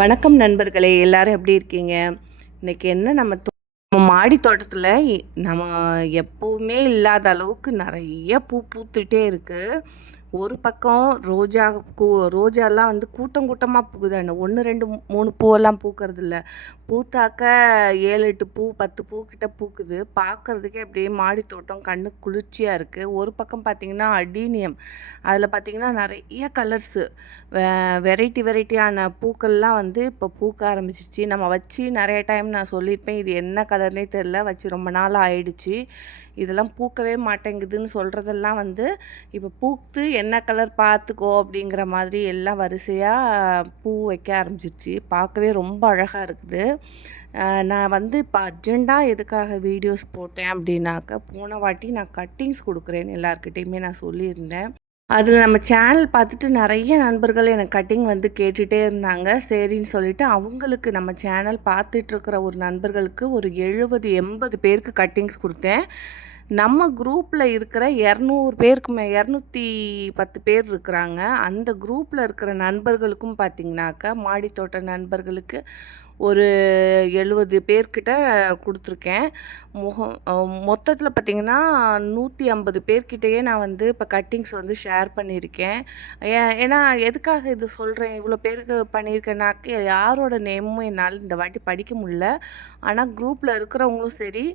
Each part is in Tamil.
வணக்கம் நண்பர்களே, எல்லாரும் எப்படி இருக்கீங்க? இன்னைக்கு என்ன நம்ம மாடி தோட்டத்தில் நம்ம எப்பவுமே இல்லாத அளவுக்கு நிறைய பூ பூத்துட்டே இருக்கு. ஒரு பக்கம் ரோஜாலாம் வந்து கூட்டம் கூட்டமாக பூக்குது. 1 2 3 பூவெல்லாம் பூக்கிறது இல்லை. பூத்தாக்க 7 8 பூ 10 பூ கிட்ட பூக்குது. பார்க்குறதுக்கே அப்படியே மாடி தோட்டம் கண்ணுக்கு குளிர்ச்சியாக இருக்குது. ஒரு பக்கம் பார்த்திங்கன்னா அடீனியம், அதில் பார்த்திங்கன்னா நிறைய கலர்ஸு, வெரைட்டியான பூக்கள்லாம் வந்து இப்போ பூக்க ஆரம்பிச்சிச்சு. நம்ம வச்சு நிறைய டைம் நான் சொல்லியிருப்பேன், இது என்ன கலர்னே தெரில, வச்சு ரொம்ப நாள் ஆயிடுச்சு, இதெல்லாம் பூக்கவே மாட்டேங்குதுன்னு சொல்கிறதெல்லாம் வந்து இப்போ பூத்து என்ன கலர் பார்த்துக்கோ அப்படிங்கிற மாதிரி எல்லாம் வரிசையாக பூ வைக்க ஆரம்பிச்சிருச்சு. பார்க்கவே ரொம்ப அழகாக இருக்குது. நான் வந்து இப்போ அர்ஜெண்ட்டாக எதுக்காக வீடியோஸ் போட்டேன் அப்படின்னாக்க, போன வாட்டி நான் கட்டிங்ஸ் கொடுக்குறேன்னு எல்லாருக்கிட்டேயுமே நான் சொல்லியிருந்தேன். அதில் நம்ம சேனல் பார்த்துட்டு நிறைய நண்பர்கள் எனக்கு கட்டிங் வந்து கேட்டுகிட்டே இருந்தாங்க. சரின்னு சொல்லிவிட்டு அவங்களுக்கு, நம்ம சேனல் பார்த்துட்ருக்கிற ஒரு நண்பர்களுக்கு ஒரு 70 80 பேருக்கு கட்டிங்ஸ் கொடுத்தேன். நம்ம குரூப்பில் இருக்கிற 200 பேருக்கு 210 பேர் இருக்கிறாங்க. அந்த குரூப்பில் இருக்கிற நண்பர்களுக்கும் பார்த்திங்கனாக்கா, மாடித்தோட்ட நண்பர்களுக்கு ஒரு 70 பேர்கிட்ட கொடுத்துருக்கேன். மொத்தத்தில் பார்த்திங்கன்னா 150 பேர்கிட்டயே நான் வந்து இப்போ கட்டிங்ஸ் வந்து ஷேர் பண்ணியிருக்கேன். ஏன்னா எதுக்காக இது சொல்கிறேன், இவ்வளோ பேருக்கு பண்ணியிருக்கேனாக்க, யாரோட நேமும் என்னால் இந்த வாட்டி படிக்க முடியல. ஆனால் குரூப்பில் இருக்கிறவங்களும் சரி,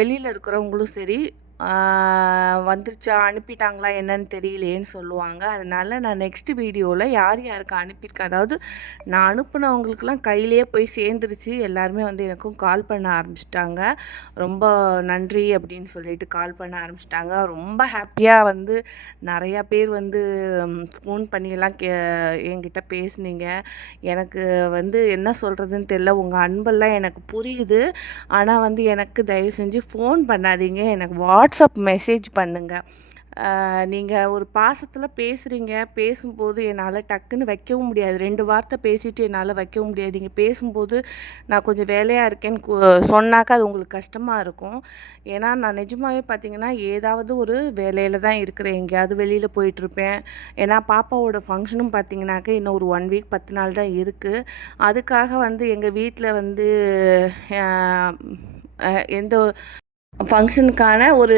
வெளியில் இருக்கிறவங்களும் சரி, வந்துருச்சா, அனுப்பிட்டாங்களா என்னன்னு தெரியலையேன்னு சொல்லுவாங்க. அதனால் நான் நெக்ஸ்ட்டு வீடியோவில் யார் யாருக்கு அனுப்பியிருக்கேன், அதாவது நான் அனுப்புனவங்களுக்கெல்லாம் கையிலேயே போய் சேர்ந்துருச்சு. எல்லாருமே வந்து எனக்கும் கால் பண்ண ஆரம்பிச்சிட்டாங்க. ரொம்ப நன்றி அப்படின்னு சொல்லிட்டு கால் பண்ண ஆரம்பிச்சிட்டாங்க. ரொம்ப ஹாப்பியாக வந்து நிறையா பேர் வந்து ஃபோன் பண்ணியெல்லாம் என்கிட்ட பேசுனீங்க. எனக்கு வந்து என்ன சொல்கிறதுன்னு தெரியல. உங்கள் அன்பெல்லாம் எனக்கு புரியுது. ஆனால் வந்து எனக்கு தயவு செஞ்சு ஃபோன் பண்ணாதீங்க, எனக்கு வாட்ஸ்அப் மெசேஜ் பண்ணுங்கள். நீங்கள் ஒரு பாசத்தில் பேசுகிறீங்க. பேசும்போது என்னால் டக்குன்னு வைக்கவும் முடியாது. 2 வார்த்தை பேசிவிட்டு என்னால் வைக்கவும் முடியாது. நீங்கள் பேசும்போது நான் கொஞ்சம் வேலையாக இருக்கேன்னு சொன்னாக்கா அது உங்களுக்கு கஷ்டமாக இருக்கும். ஏன்னா நான் நிஜமாகவே பார்த்திங்கன்னா ஏதாவது ஒரு வேலையில் தான் இருக்கிறேன். எங்கேயாவது வெளியில் போயிட்டுருப்பேன். ஏன்னா பாப்பாவோட ஃபங்க்ஷனும் பார்த்திங்கனாக்கா இன்னும் ஒரு 1 வீக் 10 நாள் தான் இருக்குது. அதுக்காக வந்து எங்கள் வீட்டில் வந்து எந்த ஃபங்க்ஷனுக்கான ஒரு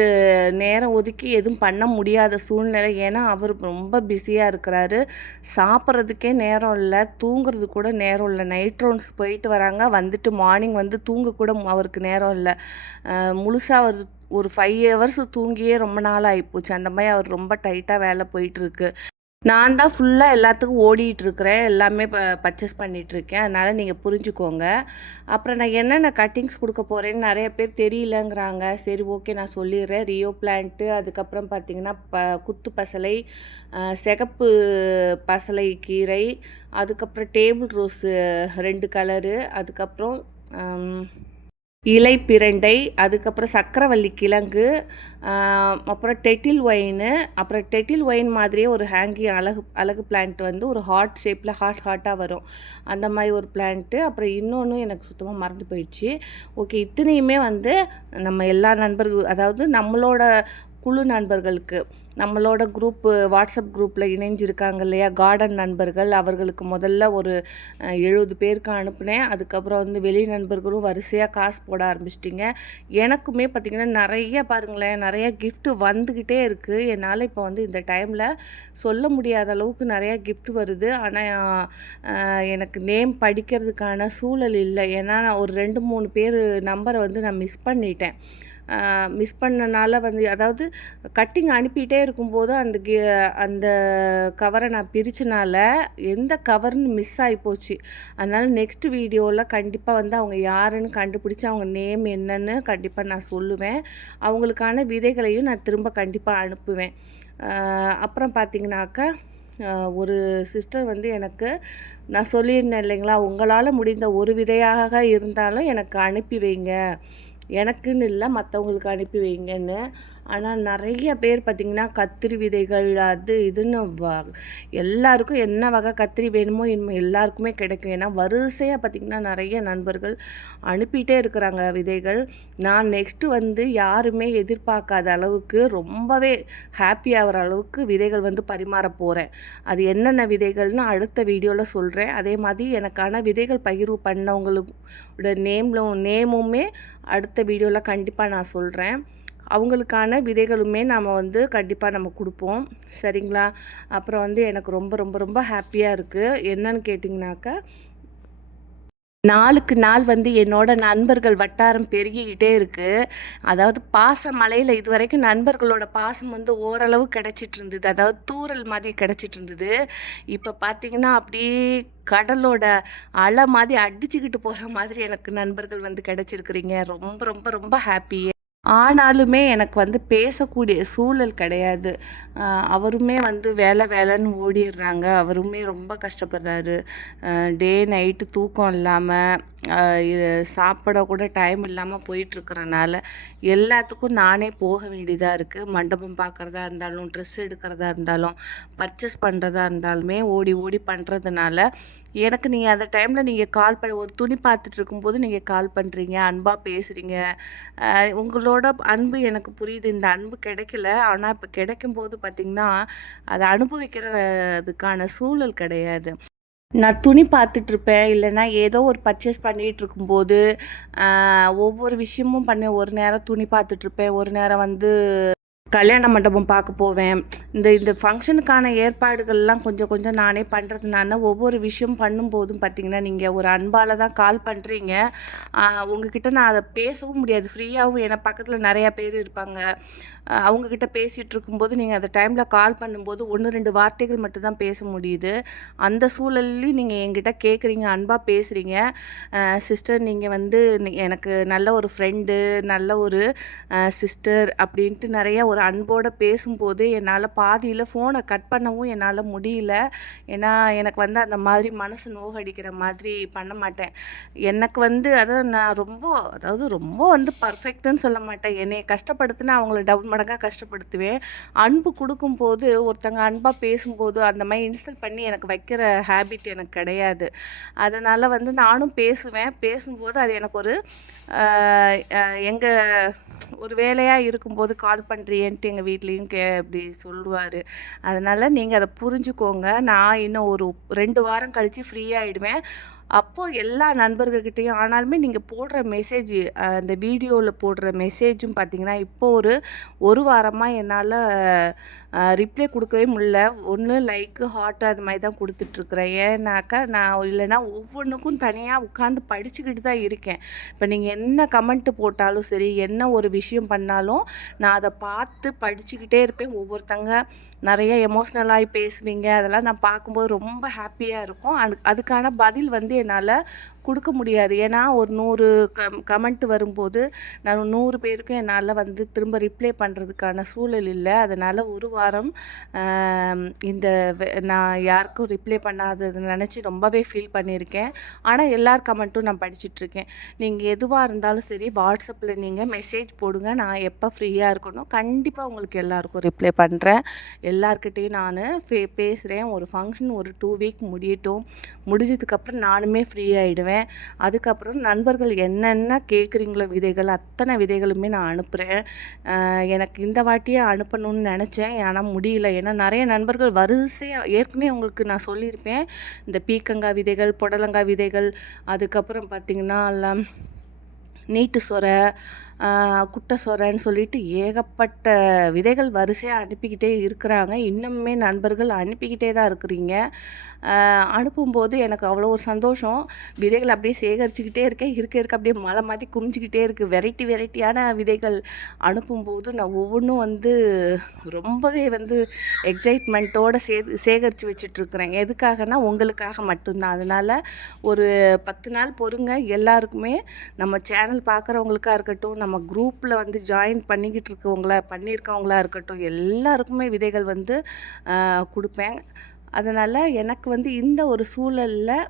நேரம் ஒதுக்கி எதுவும் பண்ண முடியாத சூழ்நிலை. ஏன்னா அவர் ரொம்ப பிஸியாக இருக்கிறாரு. சாப்பிட்றதுக்கே நேரம் இல்லை, தூங்குறது கூட நேரம் இல்லை. நைட் ரவுண்ட்ஸ் போயிட்டு வராங்க, வந்துட்டு மார்னிங் வந்து தூங்க கூட அவருக்கு நேரம் இல்லை. முழுசாக அவர் ஒரு 5 ஹவர்ஸ் தூங்கியே ரொம்ப நாள் ஆகிப்போச்சு. அந்த மாதிரி அவர் ரொம்ப டைட்டாக வேலை போயிட்டுருக்கு. நான் தான் ஃபுல்லாக எல்லாத்துக்கும் ஓடிட்டுருக்கிறேன், எல்லாமே பர்ச்சேஸ் பண்ணிகிட்ருக்கேன். அதனால் நீங்கள் புரிஞ்சுக்கோங்க. அப்புறம் நான் என்னென்ன கட்டிங்ஸ் கொடுக்க போகிறேன்னு நிறைய பேர் தெரியலங்கிறாங்க. சரி, ஓகே, நான் சொல்லிடுறேன். ரியோ பிளான்ட்டு, அதுக்கப்புறம் பார்த்திங்கன்னா குத்து பசலை, சிகப்பு பசலை கீரை, அதுக்கப்புறம் டேபிள் ரோஸு 2 கலரு, அதுக்கப்புறம் இலை பிரண்டை, அதுக்கப்புறம் சக்கரவள்ளி கிழங்கு, அப்புறம் டெட்டில் ஒயின்னு, அப்புறம் டெட்டில் ஒயின் மாதிரியே ஒரு ஹேங்கிங் அழகு பிளான்ட் வந்து ஒரு ஹார்ட் ஷேப்பில் ஹார்ட்டாக வரும், அந்த மாதிரி ஒரு பிளான்ட்டு. அப்புறம் இன்னொன்று எனக்கு சுத்தமாக மறந்து போயிடுச்சு. ஓகே, இத்தனையுமே வந்து நம்ம எல்லா நண்பர்கள், அதாவது நம்மளோட குழு நண்பர்களுக்கு, நம்மளோட குரூப்பு வாட்ஸ்அப் குரூப்பில் இணைஞ்சிருக்காங்க இல்லையா, கார்டன் நண்பர்கள், அவர்களுக்கு முதல்ல ஒரு 70 பேருக்கு அனுப்புனேன். அதுக்கப்புறம் வந்து வெளி நண்பர்களும் வரிசையாக காசு போட ஆரம்பிச்சிட்டிங்க. எனக்குமே பார்த்திங்கன்னா நிறைய பாருங்களேன், நிறைய கிஃப்ட்டு வந்துக்கிட்டே இருக்குது. என்னால் இப்போ வந்து இந்த டைமில் சொல்ல முடியாத அளவுக்கு நிறையா கிஃப்ட் வருது. ஆனால் எனக்கு நேம் படிக்கிறதுக்கான சூழல் இல்லை. ஏன்னா நான் ஒரு 2 3 பேர் நம்பரை வந்து நான் மிஸ் பண்ணிட்டேன். மிஸ் பண்ணனால வந்து, அதாவது கட்டிங் அனுப்பிகிட்டே இருக்கும்போது அந்த கவரை நான் பிரித்தனால எந்த கவர்னு மிஸ் ஆகிப்போச்சு. அதனால் நெக்ஸ்ட் வீடியோவில் கண்டிப்பாக வந்து அவங்க யாருன்னு கண்டுபிடிச்சி அவங்க நேம் என்னன்னு கண்டிப்பாக நான் சொல்லுவேன். அவங்களுக்கான விதைகளையும் நான் திரும்ப கண்டிப்பாக அனுப்புவேன். அப்புறம் பார்த்திங்கனாக்கா, ஒரு சிஸ்டர் வந்து எனக்கு, நான் சொல்லியிருந்தேன் இல்லைங்களா, உங்களால் முடிந்த ஒரு விதையாக இருந்தாலும் எனக்கு அனுப்பி வைங்க, எனக்குன்னு இல்லை மற்றவங்களுக்கு அனுப்பி வைங்கன்னு. ஆனால் நிறைய பேர் பார்த்திங்கன்னா கத்திரி விதைகள் அது இதுன்னு எல்லாருக்கும் என்ன வகை கத்திரி வேணுமோ எல்லாருக்குமே கிடைக்கும். ஏன்னா வரிசையாக பார்த்திங்கன்னா நிறைய நண்பர்கள் அனுப்பிட்டே இருக்கிறாங்க விதைகள். நான் நெக்ஸ்ட்டு வந்து யாருமே எதிர்பார்க்காத அளவுக்கு ரொம்பவே ஹாப்பி ஆகிற அளவுக்கு விதைகள் வந்து பரிமாற போகிறேன். அது என்னென்ன விதைகள்னு அடுத்த வீடியோவில் சொல்கிறேன். அதே மாதிரி எனக்கான விதைகள் பகிர்வு பண்ணவங்களோட நேமுமே அடுத்த வீடியோவில் கண்டிப்பாக நான் சொல்கிறேன். அவங்களுக்கான விதைகளுமே நம்ம வந்து கண்டிப்பாக நம்ம கொடுப்போம். சரிங்களா? அப்புறம் வந்து எனக்கு ரொம்ப ரொம்ப ரொம்ப ஹாப்பியாக இருக்குது. என்னன்னு கேட்டிங்கனாக்கா, நாளுக்கு நாள் வந்து என்னோட நண்பர்கள் வட்டாரம் பெருகிக்கிட்டே இருக்குது. அதாவது பாச மழையில் இதுவரைக்கும் நண்பர்களோட பாசம் வந்து ஓரளவு கிடச்சிட்டு இருந்தது. அதாவது தூறல் மாதிரி கிடச்சிட்டு இருந்தது. இப்போ பார்த்திங்கன்னா அப்படியே கடலோட அலை மாதிரி அடிச்சுக்கிட்டு போகிற மாதிரி எனக்கு நண்பர்கள் வந்து கிடச்சிருக்கிறீங்க. ரொம்ப ரொம்ப ரொம்ப ஹாப்பி. ஆனாலுமே எனக்கு வந்து பேசக்கூடிய சூழல் கிடையாது. அவருமே வந்து வேலைன்னு ஓடிடுறாங்க. அவருமே ரொம்ப கஷ்டப்படுறாரு. டே நைட்டு தூக்கம் இல்லாமல், சாப்பிட கூட டைம் இல்லாமல் போயிட்டுருக்கிறனால எல்லாத்துக்கும் நானே போக வேண்டியதாக இருக்குது. மண்டபம் பார்க்குறதா இருந்தாலும், ட்ரெஸ் எடுக்கிறதா இருந்தாலும், பர்ச்சேஸ் பண்ணுறதா இருந்தாலுமே ஓடி ஓடி பண்ணுறதுனால எனக்கு நீங்கள் அந்த டைமில் நீங்கள் கால் பண்ணி ஒரு துணி பார்த்துட்டு இருக்கும்போது நீங்கள் கால் பண்ணுறீங்க, அன்பாக பேசுகிறீங்க. உங்களோட அன்பு எனக்கு புரியுது. இந்த அன்பு கிடைக்கல. ஆனால் இப்போ கிடைக்கும்போது பார்த்திங்கன்னா, அதை அனுபவிக்கிறதுக்கான சூழல் கிடையாது. நான் துணி பார்த்துட்ருப்பேன், இல்லைன்னா ஏதோ ஒரு பர்ச்சேஸ் பண்ணிகிட்டு இருக்கும்போது ஒவ்வொரு விஷயமும் பண்ணி ஒரு நேரம் துணி பார்த்துட்ருப்பேன், ஒரு நேரம் வந்து கல்யாண மண்டபம் பார்க்க போவேன். இந்த ஃபங்க்ஷனுக்கான ஏற்பாடுகள்லாம் கொஞ்சம் கொஞ்சம் நானே பண்ணுறதுனால ஒவ்வொரு விஷயம் பண்ணும்போதும் பார்த்திங்கன்னா, நீங்கள் ஒரு அன்பால் தான் கால் பண்ணுறீங்க. உங்ககிட்ட நான் அதை பேசவும் முடியாது ஃப்ரீயாகவும். ஏன்னா பக்கத்தில் நிறையா பேர் இருப்பாங்க. அவங்கக்கிட்ட பேசிகிட்டு இருக்கும்போது நீங்கள் அந்த டைமில் கால் பண்ணும்போது 1, 2 வார்த்தைகள் மட்டும்தான் பேச முடியுது. அந்த சூழல்லையும் நீங்கள் என்கிட்ட கேட்குறீங்க, அன்பாக பேசுகிறீங்க. சிஸ்டர் நீங்கள் வந்து எனக்கு நல்ல ஒரு ஃப்ரெண்டு, நல்ல ஒரு சிஸ்டர் அப்படின்ட்டு நிறையா ஒரு அன்போடு பேசும்போது என்னால் பாதியில் ஃபோனை கட் பண்ணவும் என்னால் முடியல. ஏன்னா எனக்கு வந்து அந்த மாதிரி மனசு நோகடிக்கிற மாதிரி பண்ண மாட்டேன். எனக்கு வந்து நான் ரொம்ப வந்து பர்ஃபெக்ட்டுன்னு சொல்ல மாட்டேன். என்னை கஷ்டப்படுத்தினா அவங்கள டபுள் மடங்காக கஷ்டப்படுத்துவேன். அன்பு கொடுக்கும்போது ஒருத்தங்க அன்பாக பேசும்போது அந்த மாதிரி இன்ஸ்டால் பண்ணி எனக்கு வைக்கிற ஹேபிட் எனக்கு கிடையாது. அதனால் வந்து நானும் பேசுவேன். பேசும்போது அது எனக்கு ஒரு ஒரு வேலையாக இருக்கும்போது கால் பண்ணுறியன்ட்டு எங்கள் வீட்லேயும் அப்படி சொல்லுவார். அதனால் நீங்கள் அதை புரிஞ்சுக்கோங்க. நான் இன்னும் ஒரு 2 வாரம் கழித்து ஃப்ரீ ஆகிடுவேன். அப்போது எல்லா நண்பர்கள்கிட்டையும் ஆனாலுமே நீங்கள் போடுற மெசேஜ், அந்த வீடியோவில் போடுற மெசேஜும் பார்த்திங்கன்னா, இப்போ ஒரு வாரமாக என்னால் ரிப்ளை கொடுக்கவே முடியல. ஒன்று லைக்கு, ஹார்ட்டு அது மாதிரி தான் கொடுத்துட்ருக்குறேன். ஏன்னாக்கா நான் இல்லைன்னா ஒவ்வொன்றுக்கும் தனியாக உட்காந்து படிச்சுக்கிட்டு தான் இருக்கேன். இப்போ நீங்கள் என்ன கமெண்ட்டு போட்டாலும் சரி, என்ன ஒரு விஷயம் பண்ணாலும் நான் அதை பார்த்து படிச்சுக்கிட்டே இருப்பேன். ஒவ்வொருத்தங்க நிறைய எமோஷ்னலாகி பேசுவீங்க. அதெல்லாம் நான் பார்க்கும்போது ரொம்ப ஹாப்பியாக இருக்கும். அதுக்கான பதில் வந்து என்னால் கொடுக்க முடியாது. ஏன்னா ஒரு 100 கமெண்ட் வரும்போது நான் 100 பேருக்கும் என்னால் வந்து திரும்ப ரிப்ளை பண்ணுறதுக்கான சூழல் இல்லை. அதனால் ஒரு வாரம் நான் யாருக்கும் ரிப்ளை பண்ணாதது நினச்சி ரொம்பவே ஃபீல் பண்ணியிருக்கேன். ஆனால் எல்லார் கமெண்ட்டும் நான் படிச்சுட்ருக்கேன். நீங்கள் எதுவாக இருந்தாலும் சரி, வாட்ஸ்அப்பில் நீங்கள் மெசேஜ் போடுங்க. நான் எப்போ ஃப்ரீயாக இருக்கணும் கண்டிப்பாக உங்களுக்கு எல்லாருக்கும் ரிப்ளை பண்ணுறேன். எல்லார்கிட்டேயும் நான் பேசுகிறேன். ஒரு ஃபங்க்ஷன் ஒரு 2 வீக் முடியட்டும். முடிஞ்சதுக்கப்புறம் நானுமே ஃப்ரீ ஆகிடுவேன். அதுக்கப்புறம் நண்பர்கள் என்னென்ன கேட்குறீங்களோ விதைகள், அத்தனை விதைகளுமே நான் அனுப்புகிறேன். எனக்கு இந்த வாட்டியே அனுப்பணும்னு நினச்சேன், ஆனால் முடியல. ஏன்னா நிறைய நண்பர்கள் வரிசையாக ஏற்கனவே உங்களுக்கு நான் சொல்லியிருப்பேன். இந்த பீக்கங்காய் விதைகள், புடலங்காய் விதைகள், அதுக்கப்புறம் பார்த்திங்கன்னா நீட்டு சொரை, குட்டை சொரைன்னு சொல்லிட்டு ஏகப்பட்ட விதைகள் வரிசையாக அனுப்பிக்கிட்டே இருக்கிறாங்க. இன்னுமே நண்பர்கள் அனுப்பிக்கிட்டே தான் இருக்கிறீங்க. அனுப்பும்போது எனக்கு அவ்வளோ ஒரு சந்தோஷம். விதைகள் அப்படியே சேகரிச்சுக்கிட்டே இருக்கேன். இருக்க அப்படியே மலை மாதிரி குமிஞ்சிக்கிட்டே இருக்குது. வெரைட்டியான விதைகள் அனுப்பும்போது நான் ஒவ்வொன்றும் வந்து ரொம்பவே வந்து எக்ஸைட்மெண்ட்டோடு சேகரித்து வச்சிட்ருக்குறேன். எதுக்காகனா உங்களுக்காக மட்டும்தான். அதனால் ஒரு 10 நாள் பொறுங்க. எல்லாருக்குமே நம்ம சேனல் பார்க்குறவங்களுக்கா இருக்கட்டும், நம்ம குரூப்பில் வந்து ஜாயின் பண்ணியிருக்கவங்களா இருக்கட்டும், எல்லாருக்குமே விதைகள் வந்து கொடுப்பேன். அதனால் எனக்கு வந்து இந்த ஒரு சூழலில்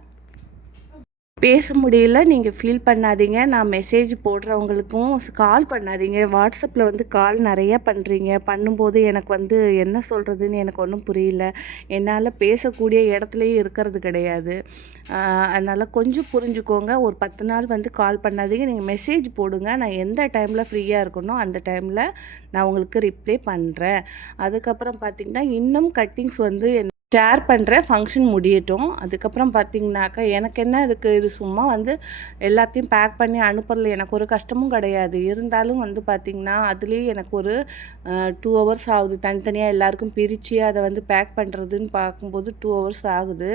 பேச முடியல நீங்கள் ஃபீல் பண்ணாதீங்க. நான் மெசேஜ் போடுறவங்களுக்கும் கால் பண்ணாதீங்க. வாட்ஸ்அப்பில் வந்து கால் நிறையா பண்ணுறீங்க. பண்ணும்போது எனக்கு வந்து என்ன சொல்கிறதுன்னு எனக்கு ஒன்றும் புரியல. என்னால் பேசக்கூடிய இடத்துலையும் இருக்கிறது கிடையாது. அதனால் கொஞ்சம் புரிஞ்சுக்கோங்க. ஒரு 10 நாள் வந்து கால் பண்ணாதீங்க. நீங்கள் மெசேஜ் போடுங்க. நான் எந்த டைமில் ஃப்ரீயாக இருக்கணும் அந்த டைமில் நான் உங்களுக்கு ரிப்ளை பண்ணுறேன். அதுக்கப்புறம் பார்த்திங்கன்னா இன்னும் கட்டிங்ஸ் வந்து ஷேர் பண்ணுறேன். ஃபங்க்ஷன் முடியட்டும். அதுக்கப்புறம் பார்த்திங்கனாக்கா எனக்கு என்ன இதுக்கு, இது சும்மா வந்து எல்லாத்தையும் பேக் பண்ணி அனுப்புறதுல எனக்கு ஒரு கஷ்டமும் கிடையாது. இருந்தாலும் வந்து பார்த்திங்கன்னா அதுலேயே எனக்கு ஒரு 2 ஹவர்ஸ் ஆகுது. தனித்தனியாக எல்லாருக்கும் பிரித்து அதை வந்து பேக் பண்ணுறதுன்னு பார்க்கும்போது 2 ஹவர்ஸ் ஆகுது.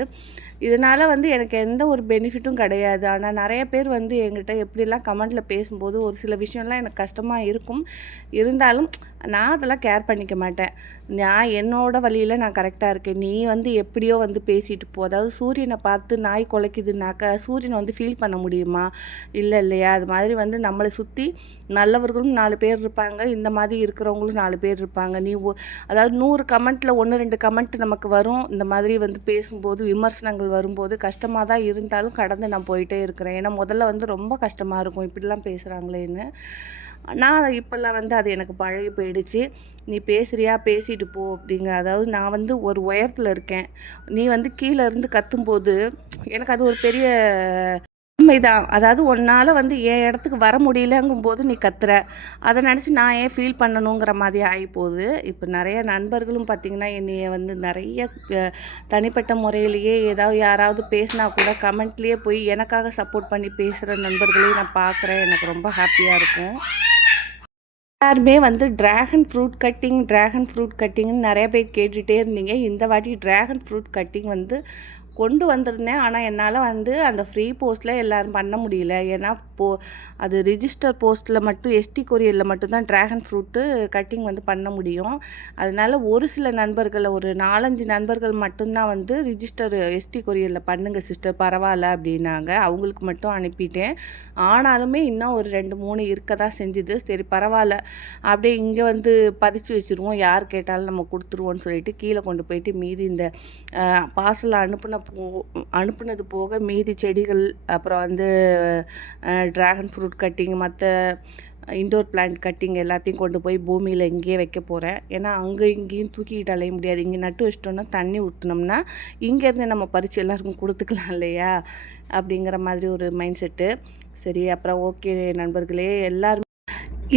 இதனால் வந்து எனக்கு எந்த ஒரு பெனிஃபிட்டும் கிடையாது. ஆனால் நிறைய பேர் வந்து என்கிட்ட எப்படிலாம் கமெண்ட்டில் பேசும்போது ஒரு சில விஷயம்லாம் எனக்கு கஷ்டமாக இருக்கும். இருந்தாலும் நான் அதெல்லாம் கேர் பண்ணிக்க மாட்டேன். நான் என்னோடய வழியில் நான் கரெக்டாக இருக்கேன். நீ வந்து எப்படியோ வந்து பேசிட்டு போ. அதாவது சூரியனை பார்த்து நாய் குலைக்குதுனாக்கா சூரியனை வந்து ஃபீல் பண்ண முடியுமா? இல்லை இல்லையா? அது மாதிரி வந்து நம்மளை சுற்றி நல்லவர்களும் 4 பேர் இருப்பாங்க. இந்த மாதிரி இருக்கிறவங்களும் 4 பேர் இருப்பாங்க. அதாவது 100 கமெண்ட்டில் 1, 2 கமெண்ட் நமக்கு வரும். இந்த மாதிரி வந்து பேசும்போது விமர்சனங்கள் வரும்போது கஷ்டமாக தான் இருந்தாலும் கடந்து நான் போயிட்டே இருக்கிறேன். ஏன்னா முதல்ல வந்து ரொம்ப கஷ்டமாக இருக்கும் இப்படிலாம் பேசுகிறாங்களேன்னு. நான் இப்போல்லாம் வந்து அது எனக்கு பழகி போயிடுச்சு. நீ பேசுகிறியா பேசிட்டு போ அப்படிங்க. அதாவது நான் வந்து ஒரு உயரத்தில் இருக்கேன். நீ வந்து கீழே இருந்து கத்தும்போது எனக்கு அது ஒரு பெரிய உண்மைதான். அதாவது உன்னால் வந்து என் இடத்துக்கு வர முடியலங்கும்போது நீ கத்துற. அதை நினச்சி நான் ஏன் ஃபீல் பண்ணணுங்கிற மாதிரி ஆகிப்போகுது. இப்போ நிறைய நண்பர்களும் பார்த்திங்கன்னா என்னைய வந்து நிறைய தனிப்பட்ட முறையிலேயே ஏதாவது யாராவது பேசினா கூட கமெண்ட்லேயே போய் எனக்காக சப்போர்ட் பண்ணி பேசுகிற நண்பர்களையும் நான் பார்க்குறேன். எனக்கு ரொம்ப ஹாப்பியாக இருக்கும். எல்லாருமே வந்து ட்ராகன் ஃப்ரூட் கட்டிங்னு நிறைய பேர் கேட்டுகிட்டே இருந்தீங்க. இந்த வாட்டி ட்ராகன் ஃப்ரூட் கட்டிங் வந்து கொண்டு வந்திருந்தேன். ஆனால் என்னால் வந்து அந்த ஃப்ரீ போஸ்ட்டில் எல்லோரும் பண்ண முடியல. ஏன்னா அது ரிஜிஸ்டர் போஸ்ட்டில் மட்டும் எஸ்டி கொரியரில் மட்டும்தான் ட்ராகன் ஃப்ரூட்டு கட்டிங் வந்து பண்ண முடியும். அதனால் ஒரு சில நண்பர்கள் ஒரு 4-5 நண்பர்கள் மட்டும்தான் வந்து ரிஜிஸ்டர் எஸ்டி கொரியரில் பண்ணுங்கள் சிஸ்டர் பரவாயில்ல அப்படின்னாங்க. அவங்களுக்கு மட்டும் அனுப்பிட்டேன். ஆனாலுமே இன்னும் ஒரு 2-3 இருக்க தான் செஞ்சுது. சரி பரவாயில்ல, அப்படியே இங்கே வந்து பதிச்சு வச்சுருவோம், யார் கேட்டாலும் நம்ம கொடுத்துருவோன்னு சொல்லிட்டு கீழே கொண்டு போயிட்டு மீதி இந்த பார்சலில் அனுப்புனது போக மீதி செடிகள், அப்புறம் வந்து ட்ராகன் ஃப்ரூட் கட்டிங், மற்ற இன்டோர் பிளான்ட் கட்டிங் எல்லாத்தையும் கொண்டு போய் பூமியில் இங்கேயே வைக்க போகிறேன். ஏன்னா அங்கே இங்கேயும் தூக்கிக்கிட்டு அலைய முடியாது. இங்கே நட்டு வச்சிட்டோன்னா தண்ணி ஊற்றினோம்னா இங்கேருந்து நம்ம பறித்து எல்லாருக்கும் கொடுத்துக்கலாம் இல்லையா? அப்படிங்கிற மாதிரி ஒரு மைண்ட் செட்டு. சரி அப்புறம் ஓகே நண்பர்களே, எல்லோரும்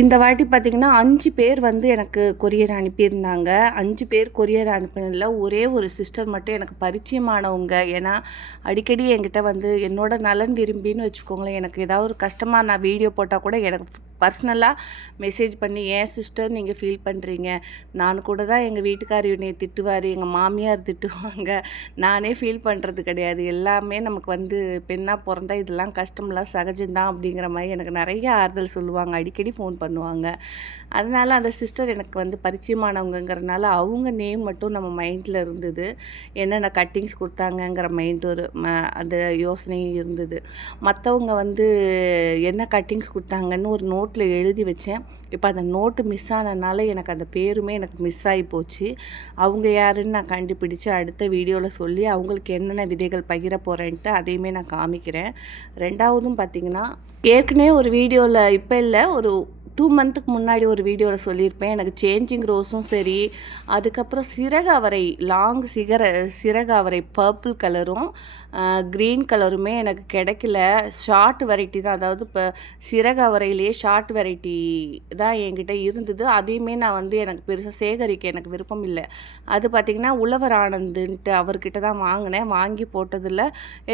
இந்த வாட்டி பார்த்திங்கன்னா 5 பேர் வந்து எனக்கு கொரியர் அனுப்பியிருந்தாங்க. 5 பேர் கொரியர் அனுப்பினதில் ஒரே ஒரு சிஸ்டர் மட்டும் எனக்கு பரிச்சயமானவங்க. ஏன்னா அடிக்கடி என்கிட்ட வந்து என்னோட நலன் விரும்பின்னு வச்சுக்கோங்களேன், எனக்கு ஏதாவது ஒரு கஷ்டமாக நான் வீடியோ போட்டால் கூட எனக்கு பர்சனலாக மெசேஜ் பண்ணி, ஏன் சிஸ்டர் நீங்கள் ஃபீல் பண்ணுறீங்க, நான் கூட தான் எங்கள் வீட்டுக்காரர் என்னை திட்டுவார், எங்கள் மாமியார் திட்டுவாங்க, நானே ஃபீல் பண்ணுறது கிடையாது, எல்லாமே நமக்கு வந்து பெண்ணாக பிறந்தா இதெல்லாம் கஷ்டம்லாம் சகஜம்தான் அப்படிங்கிற மாதிரி எனக்கு நிறைய ஆறுதல் சொல்லுவாங்க. அடிக்கடி ஃபோன் பண்ணுவாங்க. அதனால் அந்த சிஸ்டர் எனக்கு வந்து பரிச்சயமானவங்கிறனால அவங்க நேம் மட்டும் நம்ம மைண்டில் இருந்தது. என்னென்ன கட்டிங்ஸ் கொடுத்தாங்கங்கிற மைண்ட் ஒரு அந்த யோசனையும் இருந்தது. மற்றவங்க வந்து என்ன கட்டிங்ஸ் கொடுத்தாங்கன்னு ஒரு நோட்டில் எழுதி வச்சேன். இப்போ அந்த நோட்டு மிஸ் ஆனதுனால எனக்கு அந்த பேருமே எனக்கு மிஸ் ஆகி போச்சு. அவங்க யாருன்னு நான் கண்டுபிடிச்சி அடுத்த வீடியோவில் சொல்லி அவங்களுக்கு என்னென்ன விதைகள் பகிர போகிறேன்ட்டு அதையுமே நான் காமிக்கிறேன். ரெண்டாவதும் பார்த்திங்கன்னா ஏற்கனவே ஒரு வீடியோவில் இப்போ இல்லை, ஒரு 2 மந்த்துக்கு முன்னாடி ஒரு வீடியோவில் சொல்லியிருப்பேன். எனக்கு சேஞ்சிங் ரோஸும் சரி, அதுக்கப்புறம் சிறகு லாங் சிறகு அவரை பர்பிள் கலரும் க்ரீன் கலருமே எனக்கு கிடைக்கல. ஷார்ட் வெரைட்டி தான், அதாவது இப்போ சிறகு அவரையிலேயே ஷார்ட் வெரைட்டி தான் என்கிட்ட இருந்தது. அதையுமே நான் வந்து எனக்கு பெருசாக சேகரிக்க எனக்கு விருப்பம் இல்லை. அது பார்த்திங்கன்னா உழவர் ஆனந்துன்ட்டு அவர்கிட்ட தான் வாங்கினேன். வாங்கி போட்டதில்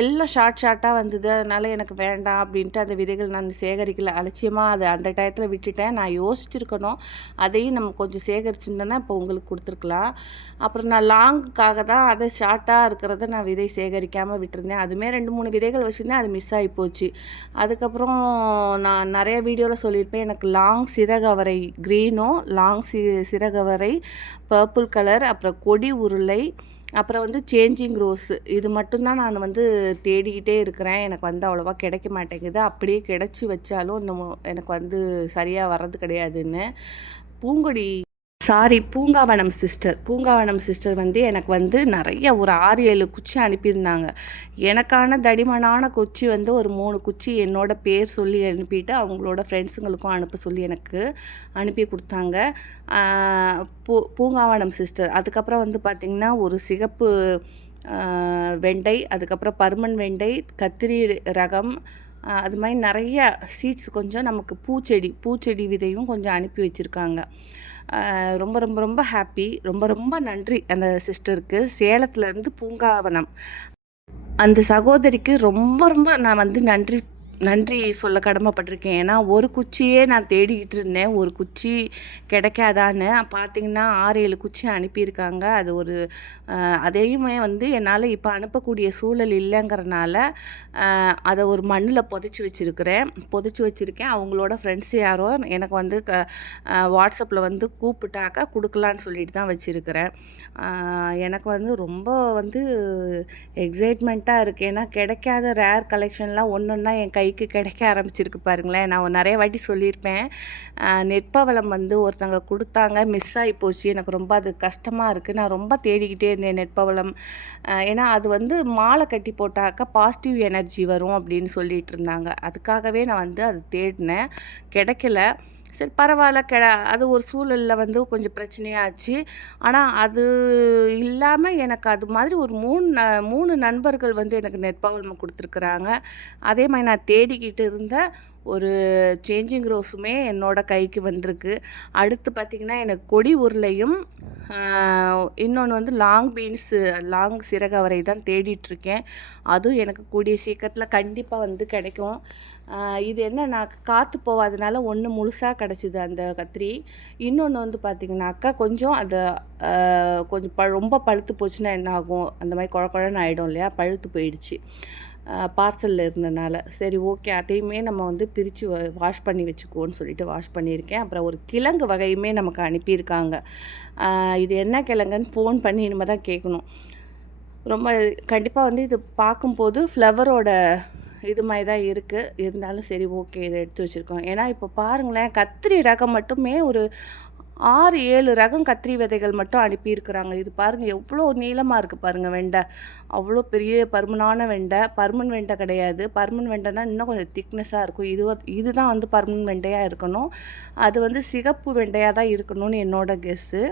எல்லாம் ஷார்ட்டாக வந்தது. அதனால் எனக்கு வேண்டாம் அப்படின்ட்டு அந்த விதைகள் நான் சேகரிக்கல. அலட்சியமாக அதை அந்த டயத்தில் விட்டுட்டேன். நான் யோசிச்சிருக்கணும், அதையும் நம்ம கொஞ்சம் சேகரிச்சிருந்தேன்னா இப்போ உங்களுக்கு கொடுத்துருக்கலாம். அப்புறம் நான் லாங்குக்காக தான் அதை ஷார்ட்டாக இருக்கிறத நான் விதை சேகரிக்காமல் விட்டுருந்தேன். அதுவுமே 2-3 விதைகள் வச்சுருந்தேன், அது மிஸ் ஆகி போச்சு. அதுக்கப்புறம் நான் நிறைய வீடியோவில் சொல்லியிருப்பேன், எனக்கு லாங் சிறகவரை க்ரீனும் லாங் சிறகவரை பர்பிள் கலர், அப்புறம் கொடி உருளை, அப்புறம் வந்து சேஞ்சிங் ரோஸு, இது மட்டும்தான் நான் வந்து தேடிக்கிட்டே இருக்கிறேன். எனக்கு வந்து அவ்வளோவா கிடைக்க மாட்டேங்குது. அப்படியே கிடச்சி வச்சாலும் இன்னும் எனக்கு வந்து சரியாக வர்றது கிடையாதுன்னு. பூங்கொடி சாரி, பூங்காவனம் சிஸ்டர் வந்து எனக்கு வந்து நிறைய ஒரு 6, 7 குச்சி அனுப்பியிருந்தாங்க. எனக்கான தடிமனான குச்சி வந்து ஒரு 3 குச்சி என்னோட பேர் சொல்லி அனுப்பிட்டு, அவங்களோட ஃப்ரெண்ட்ஸுங்களுக்கும் அனுப்ப சொல்லி எனக்கு அனுப்பி குடுத்தாங்க. பூங்காவனம் சிஸ்டர். அதுக்கப்புறம் வந்து பார்த்திங்கன்னா, ஒரு சிகப்பு வெண்டை, அதுக்கப்புறம் பருமன் வெண்டை, கத்திரி ரகம், அது மாதிரி நிறைய சீட்ஸ் கொஞ்சம் நமக்கு பூச்செடி விதையும் கொஞ்சம் அனுப்பி வச்சுருக்காங்க. ரொம்ப ரொம்ப ரொம்ப ஹாப்பி. ரொம்ப ரொம்ப நன்றி அந்த சிஸ்டருக்கு. சேலத்துலேருந்து பூங்காவனம் அந்த சகோதரிக்கு ரொம்ப ரொம்ப நான் வந்து நன்றி சொல்ல கடமைப்பட்டிருக்கேன். ஏன்னா ஒரு குச்சியே நான் தேடிக்கிட்டு இருந்தேன். ஒரு குச்சி கிடைக்காதான்னு. பார்த்தீங்கன்னா 6, 7 குச்சி அனுப்பியிருக்காங்க. அது ஒரு அதையுமே வந்து என்னால் இப்போ அனுப்பக்கூடிய சூழல் இல்லைங்கிறனால அதை ஒரு மண்ணில் புதைச்சி வச்சுருக்கேன். அவங்களோட ஃப்ரெண்ட்ஸ் யாரோ எனக்கு வந்து வாட்ஸ்அப்பில் வந்து கூப்பிட்டாக்கா கொடுக்கலான்னு சொல்லிட்டு தான் வச்சுருக்கிறேன். எனக்கு வந்து ரொம்ப வந்து எக்ஸைட்மெண்ட்டாக இருக்குது. ஏன்னா கிடைக்காத ரேர் கலெக்ஷன்லாம் ஒன்றா என் கைக்கு கிடைக்க ஆரம்பிச்சிருக்கு பாருங்களேன். நான் நிறைய வாட்டி சொல்லியிருப்பேன். நெற்பவளம் வந்து ஒருத்தங்க கொடுத்தாங்க, மிஸ் ஆகி போச்சு. எனக்கு ரொம்ப அது கஷ்டமாக இருக்குது. நான் ரொம்ப தேடிக்கிட்டே இருந்தேன் நெற்பவளம். ஏன்னா அது வந்து மாலை கட்டி போட்டாக்கா பாசிட்டிவ் எனர்ஜி வரும் அப்படின்னு சொல்லிட்டு இருந்தாங்க. அதுக்காகவே நான் வந்து அது தேடினேன், கிடைக்கல. சரி பரவாயில்ல, அது ஒரு சூழலில் வந்து கொஞ்சம் பிரச்சனையாச்சு. ஆனால் அது இல்லாமல் எனக்கு அது மாதிரி ஒரு 3 நண்பர்கள் வந்து எனக்கு நெற்பவளம் கொடுத்துருக்குறாங்க. அதே மாதிரி நான் தேடிக்கிட்டு இருந்த ஒரு சேஞ்சிங் ரோஸுமே என்னோடய கைக்கு வந்திருக்கு. அடுத்து பார்த்திங்கன்னா, எனக்கு கொடி உருளையும் இன்னொன்று வந்து லாங் சிறகவரை தான் தேடிட்டுருக்கேன். அதுவும் எனக்கு கூடிய சீக்கிரத்தில் கண்டிப்பாக வந்து கிடைக்கும். இது என்னன்னா காற்று போகாதனால ஒன்று முழுசாக கிடச்சிது அந்த கத்திரி. இன்னொன்று வந்து பார்த்திங்கனாக்கா கொஞ்சம் அதை கொஞ்சம் ரொம்ப பழுத்து போச்சுன்னா என்ன ஆகும், அந்த மாதிரி குழன்னு ஆகிடும் இல்லையா, பழுத்து போயிடுச்சு பார்சலில் இருந்தனால. சரி ஓகே, அதையுமே நம்ம வந்து பிரித்து வாஷ் பண்ணி வச்சுக்குவோன்னு சொல்லிட்டு வாஷ் பண்ணியிருக்கேன். அப்புறம் ஒரு கிழங்கு வகையுமே நமக்கு அனுப்பியிருக்காங்க. இது என்ன கிழங்குன்னு ஃபோன் பண்ணி இனிமேல் தான் கேட்கணும். ரொம்ப கண்டிப்பாக வந்து இது பார்க்கும்போது ஃப்ளவரோட இது மாதிரி தான் இருக்குது. இருந்தாலும் சரி ஓகே, இதை எடுத்து வச்சுருக்கோம். ஏன்னா இப்போ பாருங்களேன், கத்திரி ரகம் மட்டுமே ஒரு 6, 7 ரகம் கத்திரி விதைகள் மட்டும் அனுப்பியிருக்கிறாங்க. இது பாருங்கள் எவ்வளோ நீளமாக இருக்குது பாருங்கள் வெண்டை. அவ்வளோ பெரிய பருமனான வெண்டை. பருமன் வெண்டை கிடையாது. பருமன் வெண்டைனா இன்னும் கொஞ்சம் திக்னஸாக இருக்கும். இதுதான் வந்து பருமன் வெண்டையாக இருக்கணும். அது வந்து சிகப்பு வெண்டையாக தான் இருக்கணும்னு என்னோட கெஸ்ஸு.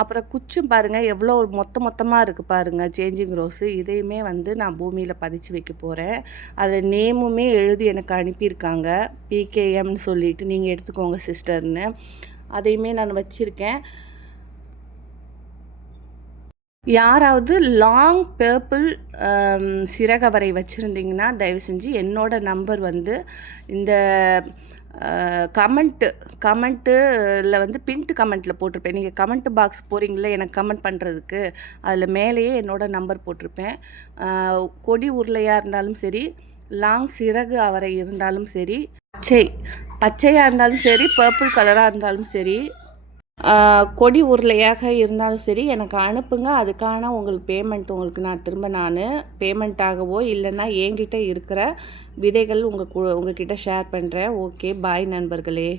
அப்புறம் குச்சும் பாருங்கள் எவ்வளோ மொத்தமாக இருக்குது பாருங்கள் சேஞ்சிங் ரோஸு. இதையுமே வந்து நான் பூமியில் பதிச்சு வைக்க போகிறேன். அதில் நேமுமே எழுதி எனக்கு அனுப்பியிருக்காங்க, PKMன்னு சொல்லிட்டு, நீங்கள் எடுத்துக்கோங்க சிஸ்டர்னு. அதையுமே நான் வச்சுருக்கேன். யாராவது லாங் பர்பிள் சிறகவரை வச்சுருந்தீங்கன்னா தயவு செஞ்சு என்னோடய நம்பர் வந்து இந்த கமெண்ட்டில் வந்து பின்ட்டு கமெண்ட்டில் போட்டிருப்பேன். நீங்கள் கமெண்ட் பாக்ஸ் போகிறீங்களே எனக்கு கமெண்ட் பண்ணுறதுக்கு, அதில் மேலேயே என்னோடய நம்பர் போட்டிருப்பேன். கொடி உருளையாக இருந்தாலும் சரி, லாங் சிறகு அவரை இருந்தாலும் சரி, பச்சையாக இருந்தாலும் சரி, பர்பிள் கலராக இருந்தாலும் சரி, கொடி உருளையாக இருந்தாலும் சரி எனக்கு அனுப்புங்க. அதுக்கான உங்களுக்கு நான் திரும்ப பேமெண்ட்டாகவோ இல்லைன்னா என்கிட்ட இருக்கிற விதைகள் உங்ககிட்ட ஷேர் பண்ணுறேன். ஓகே, பாய் நண்பர்களே.